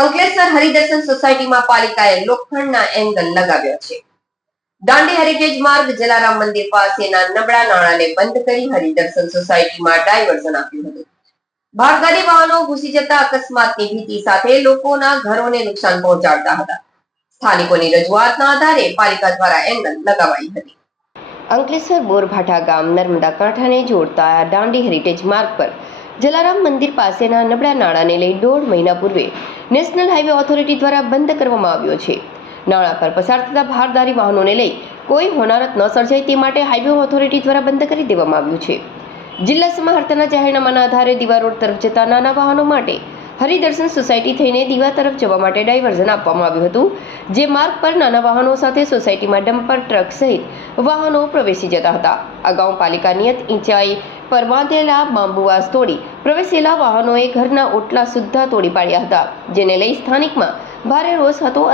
અંકલેશ્વર હરિદર્શન સોસાયટીમાં પાલિકાએ લોખંડના એંગલ લગાવ્યા છે. દાંડી હેરિટેજ માર્ગ જલારામ મંદિર પાસેના નબળા નાળાને બંધ કરી હરિદર્શન સોસાયટીમાં ડાયવર્ઝન આપ્યું હતું. ભાગદારી વાહનો ઘૂસી જતા અકસ્માતની ભીતિ સાથે લોકોના ઘરોને નુકસાન પહોંચાડતા હતા. સ્થાનિકોની રજૂઆતના આધારે પાલિકા દ્વારા એંગલ લગાવાઈ હતી. અંકલેશ્વર બોરભાઠા ગામ નર્મદા કાંઠાને જોડતા દાંડી હેરિટેજ માર્ગ પર જલારામ મંદિર પાસેના નબળા નાળાને લઈ 1.5 મહિના પૂર્વે નેશનલ હાઈવે ઓથોરિટી દ્વારા બંધ કરવામાં આવ્યો છે. નાળા પર પસાર થતા ભારદારી વાહનોને લઈ કોઈ હોનારત ન સર્જાય તે માટે હાઈવે ઓથોરિટી દ્વારા બંધ કરી દેવામાં આવ્યું છે. જિલ્લા સમાહર્તાના જાહેરનામાના આધારે દીવા રોડ તરફ જતા નાના વાહનો માટે હરિદર્શન સોસાયટી થઈને દીવા તરફ જવા માટે ડાયવર્ઝન આપવામાં આવ્યું હતું. જે માર્ગ પર નાના વાહનો સાથે સોસાયટીમાં ડમ્પર ટ્રક સહિત વાહનો પ્રવેશી જતા હતા. અગાઉ પાલિકા નિયત ઊંચાઈ પર બાંધેલા બાંબુવાસ તોડી પ્રવેશેલા વાહનોએ ઘરના ઓટલા સુદ્ધા તોડી પાડ્યા હતા, જેને લઈ સ્થાનિકમાં ભારે રોષ હતો.